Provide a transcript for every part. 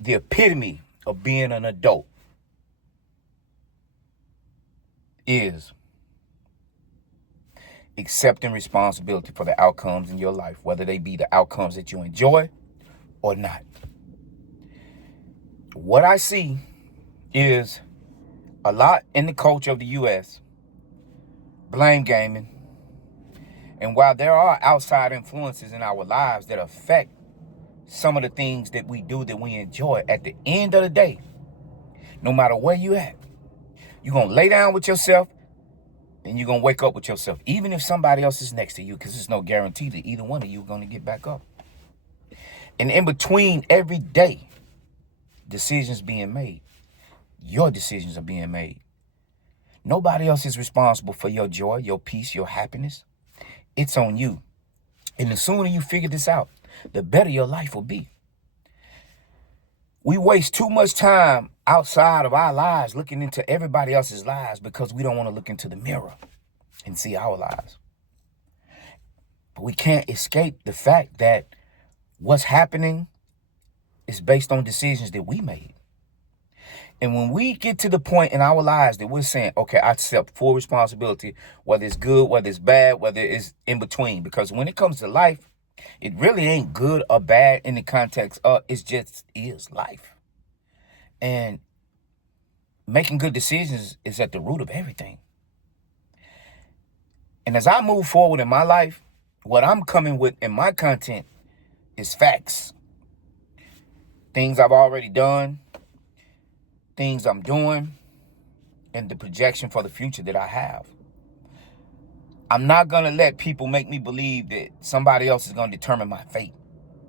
the epitome of being an adult is accepting responsibility for the outcomes in your life, whether they be the outcomes that you enjoy or not. What I see is a lot in the culture of the U.S. blame gaming. And while there are outside influences in our lives that affect some of the things that we do that we enjoy, at the end of the day, no matter where you at, you're going to lay down with yourself and you're going to wake up with yourself, even if somebody else is next to you, because there's no guarantee that either one of you are going to get back up. And in between every day, decisions being made, your decisions are being made. Nobody else is responsible for your joy, your peace, your happiness. It's on you. And the sooner you figure this out, the better your life will be. We waste too much time outside of our lives looking into everybody else's lives because we don't want to look into the mirror and see our lives. But we can't escape the fact that what's happening is based on decisions that we made. And when we get to the point in our lives that we're saying, okay, I accept full responsibility, whether it's good, whether it's bad, whether it's in between. Because when it comes to life, it really ain't good or bad in the context of it just is life. And making good decisions is at the root of everything. And as I move forward in my life, what I'm coming with in my content is facts. Things I've already done, things I'm doing, and the projection for the future that I have. I'm not going to let people make me believe that somebody else is going to determine my fate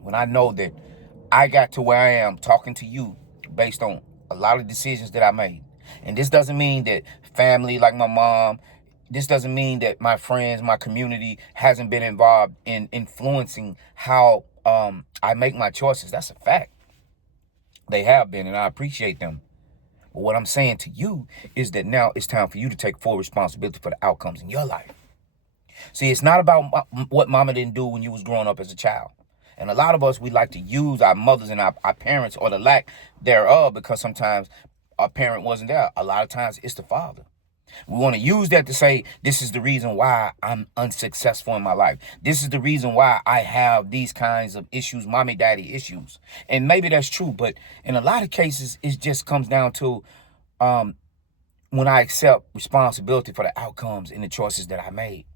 when I know that I got to where I am talking to you based on a lot of decisions that I made. And this doesn't mean that family like my mom, this doesn't mean that my friends, my community hasn't been involved in influencing how I make my choices. That's a fact. They have been, and I appreciate them. But what I'm saying to you is that now it's time for you to take full responsibility for the outcomes in your life. See, it's not about what mama didn't do when you was growing up as a child. And a lot of us, we like to use our mothers and our parents or the lack thereof because sometimes our parent wasn't there. A lot of times it's the father. We want to use that to say, this is the reason why I'm unsuccessful in my life. This is the reason why I have these kinds of issues, mommy, daddy issues. And maybe that's true, but in a lot of cases, it just comes down to when I accept responsibility for the outcomes and the choices that I made.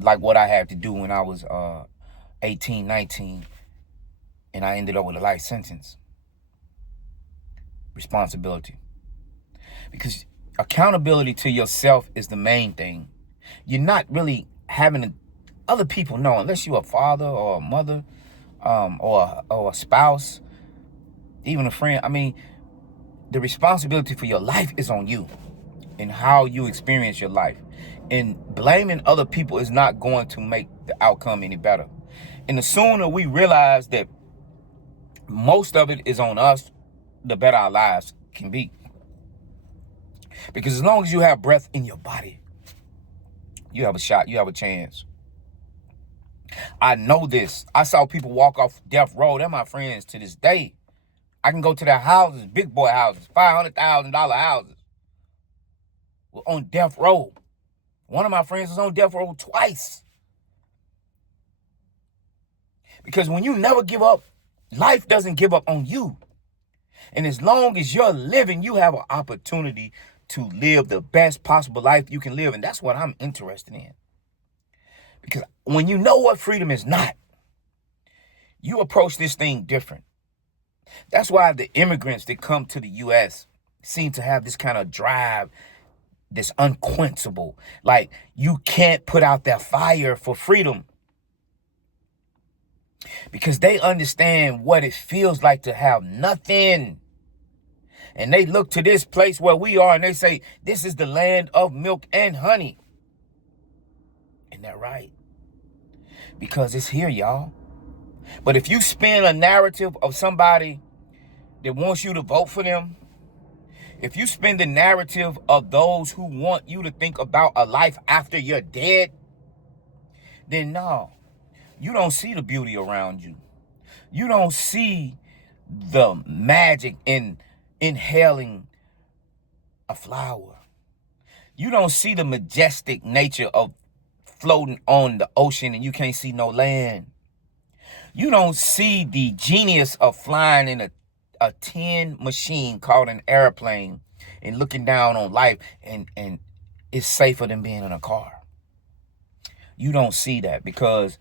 Like what I had to do when I was 18, 19, and I ended up with a life sentence. Responsibility. Because accountability to yourself is the main thing. You're not really having other people know, unless you're a father or a mother or a spouse, even a friend. I mean, the responsibility for your life is on you and how you experience your life. And blaming other people is not going to make the outcome any better. And the sooner we realize that most of it is on us, the better our lives can be. Because as long as you have breath in your body, you have a shot, you have a chance. I know this. I saw people walk off death row. They're my friends to this day. I can go to their houses, big boy houses, $500,000 houses. We're on death row. One of my friends was on death row twice. Because when you never give up, life doesn't give up on you. And as long as you're living, you have an opportunity to live the best possible life you can live. And that's what I'm interested in. Because when you know what freedom is not, you approach this thing different. That's why the immigrants that come to the U.S. seem to have this kind of drive, this unquenchable. Like, you can't put out that fire for freedom. Because they understand what it feels like to have nothing. And they look to this place where we are and they say, this is the land of milk and honey. Isn't that right? Because it's here, y'all. But if you spin a narrative of somebody that wants you to vote for them, if you spin the narrative of those who want you to think about a life after you're dead, then no, you don't see the beauty around you. You don't see the magic in inhaling a flower. You don't see the majestic nature of floating on the ocean and you can't see no land. You don't see the genius of flying in a tin machine called an airplane and looking down on life, and it's safer than being in a car. You don't see that because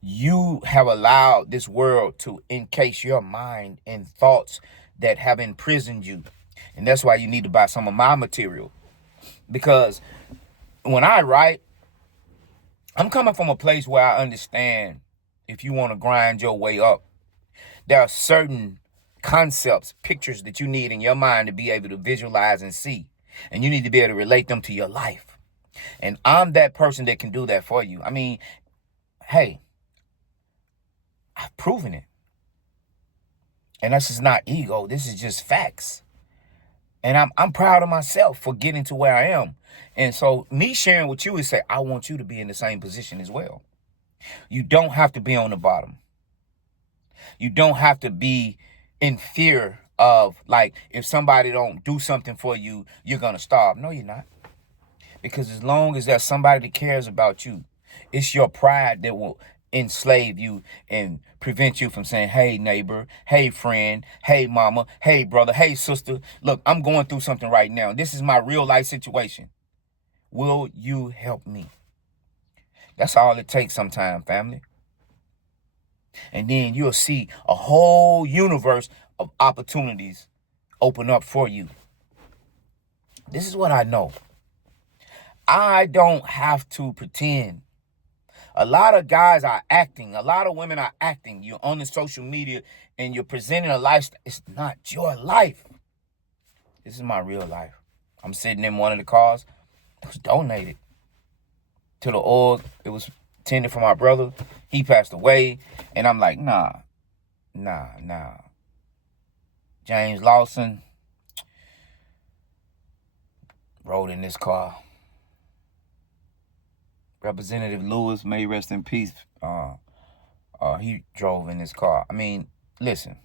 you have allowed this world to encase your mind in thoughts that have imprisoned you. And that's why you need to buy some of my material. Because when I write, I'm coming from a place where I understand if you want to grind your way up, there are certain concepts, pictures that you need in your mind to be able to visualize and see. And you need to be able to relate them to your life. And I'm that person that can do that for you. I mean, hey, I've proven it. And this is not ego. This is just facts. And I'm proud of myself for getting to where I am. And so me sharing with you is say, I want you to be in the same position as well. You don't have to be on the bottom. You don't have to be in fear of, like, if somebody don't do something for you, you're going to starve. No, you're not. Because as long as there's somebody that cares about you, it's your pride that will enslave you and prevent you from saying, hey, neighbor, hey, friend, hey, mama, hey, brother, hey, sister, look, I'm going through something right now. This is my real life situation. Will you help me? That's all it takes sometimes, family. And then you'll see a whole universe of opportunities open up for you. This is what I know. I don't have to pretend. A lot of guys are acting. A lot of women are acting. You're on the social media and you're presenting a lifestyle. It's not your life. This is my real life. I'm sitting in one of the cars. It was donated to the org. It was tended for my brother. He passed away. And I'm like, nah. James Lawson rode in this car. Representative Lewis, may rest in peace. He drove in this car. I mean, listen.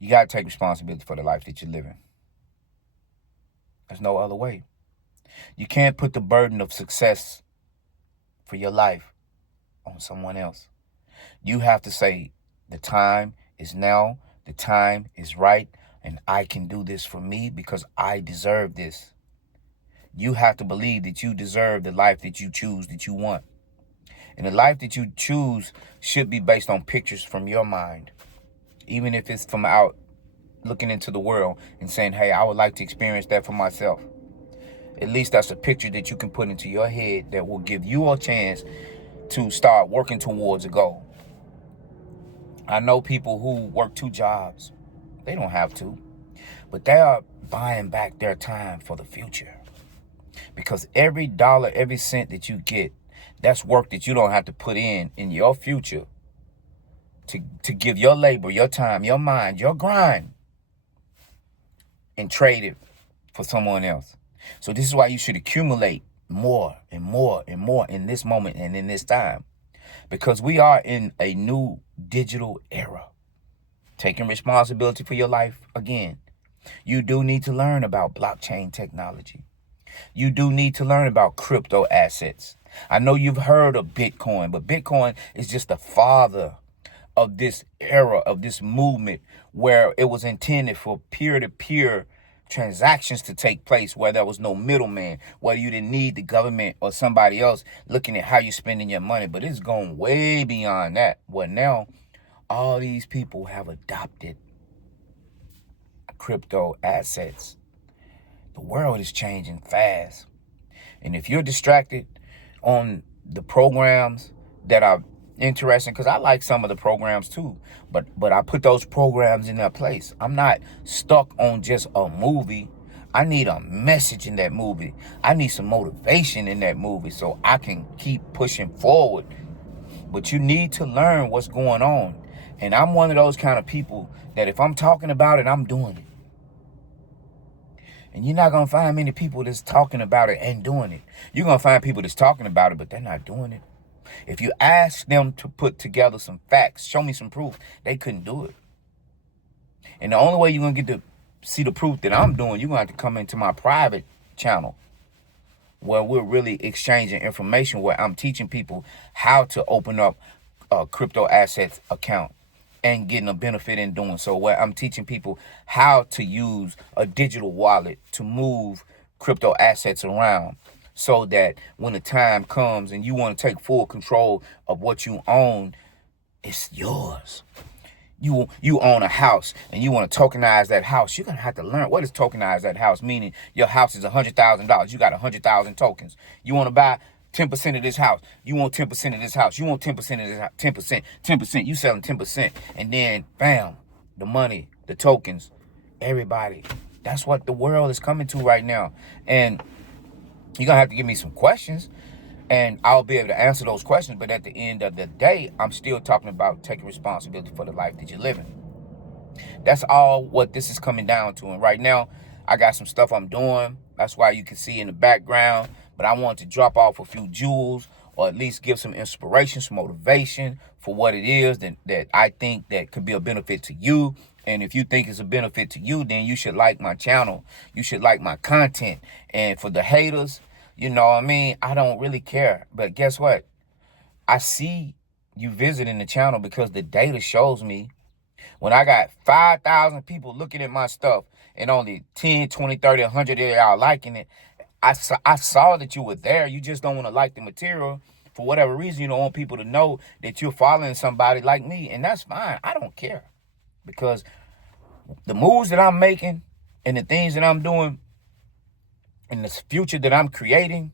You got to take responsibility for the life that you're living. There's no other way. You can't put the burden of success for your life on someone else. You have to say, the time is now, the time is right, and I can do this for me because I deserve this. You have to believe that you deserve the life that you choose, that you want. And the life that you choose should be based on pictures from your mind. Even if it's from out looking into the world and saying, hey, I would like to experience that for myself. At least that's a picture that you can put into your head that will give you a chance to start working towards a goal. I know people who work 2 jobs. They don't have to. But they are buying back their time for the future. Because every dollar, every cent that you get, that's work that you don't have to put in your future to give your labor, your time, your mind, your grind, and trade it for someone else. So this is why you should accumulate more and more and more in this moment and in this time. Because we are in a new digital era. Taking responsibility for your life again. You do need to learn about blockchain technology. You do need to learn about crypto assets. I know you've heard of Bitcoin, but Bitcoin is just the father of this era, of this movement, where it was intended for peer-to-peer transactions to take place, where there was no middleman, where you didn't need the government or somebody else looking at how you're spending your money. But it's going way beyond that, where now all these people have adopted crypto assets. The world is changing fast. And if you're distracted on the programs that are interesting, because I like some of the programs too, but I put those programs in their place. I'm not stuck on just a movie. I need a message in that movie. I need some motivation in that movie so I can keep pushing forward. But you need to learn what's going on. And I'm one of those kind of people that if I'm talking about it, I'm doing it. And you're not going to find many people that's talking about it and doing it. You're going to find people that's talking about it, but they're not doing it. If you ask them to put together some facts, show me some proof, they couldn't do it. And the only way you're going to get to see the proof that I'm doing, you're going to have to come into my private channel where we're really exchanging information, where I'm teaching people how to open up a crypto assets account and getting a benefit in doing so, where I'm teaching people how to use a digital wallet to move crypto assets around, so that when the time comes and you want to take full control of what you own, it's yours. You own a house and you want to tokenize that house. You're going to have to learn what is tokenize that house, meaning your house is $100,000. You got 100,000 tokens. You want to buy 10% of this house. You want 10% of this house. You want 10% of this house. 10%. You selling 10%. And then, bam, the money, the tokens, everybody. That's what the world is coming to right now. And you're going to have to give me some questions, and I'll be able to answer those questions. But at the end of the day, I'm still talking about taking responsibility for the life that you're living. That's all what this is coming down to. And right now, I got some stuff I'm doing. That's why you can see in the background. But I want to drop off a few jewels, or at least give some inspiration, some motivation for what it is that I think that could be a benefit to you. And if you think it's a benefit to you, then you should like my channel. You should like my content. And for the haters, you know what I mean? I don't really care. But guess what? I see you visiting the channel because the data shows me when I got 5,000 people looking at my stuff and only 10, 20, 30, 100 of y'all liking it. I saw that you were there. You just don't want to like the material. For whatever reason, you don't want people to know that you're following somebody like me. And that's fine. I don't care. Because the moves that I'm making and the things that I'm doing and the future that I'm creating,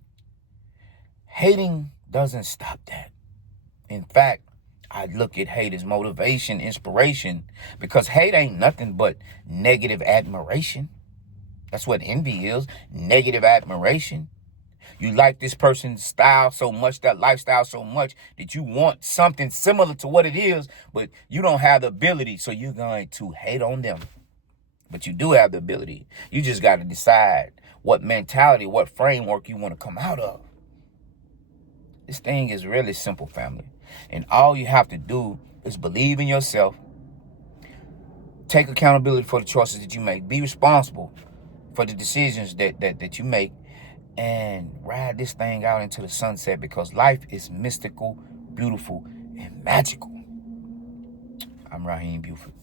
hating doesn't stop that. In fact, I look at hate as motivation, inspiration, because hate ain't nothing but negative admiration. That's what envy is, negative admiration. You like this person's style so much, that lifestyle so much, that you want something similar to what it is, but you don't have the ability, so you're going to hate on them. But you do have the ability. You just got to decide what mentality, what framework you want to come out of. This thing is really simple, family. And all you have to do is believe in yourself. Take accountability for the choices that you make. Be responsible for the decisions that you make. And ride this thing out into the sunset, because life is mystical, beautiful, and magical. I'm Rahim Buford.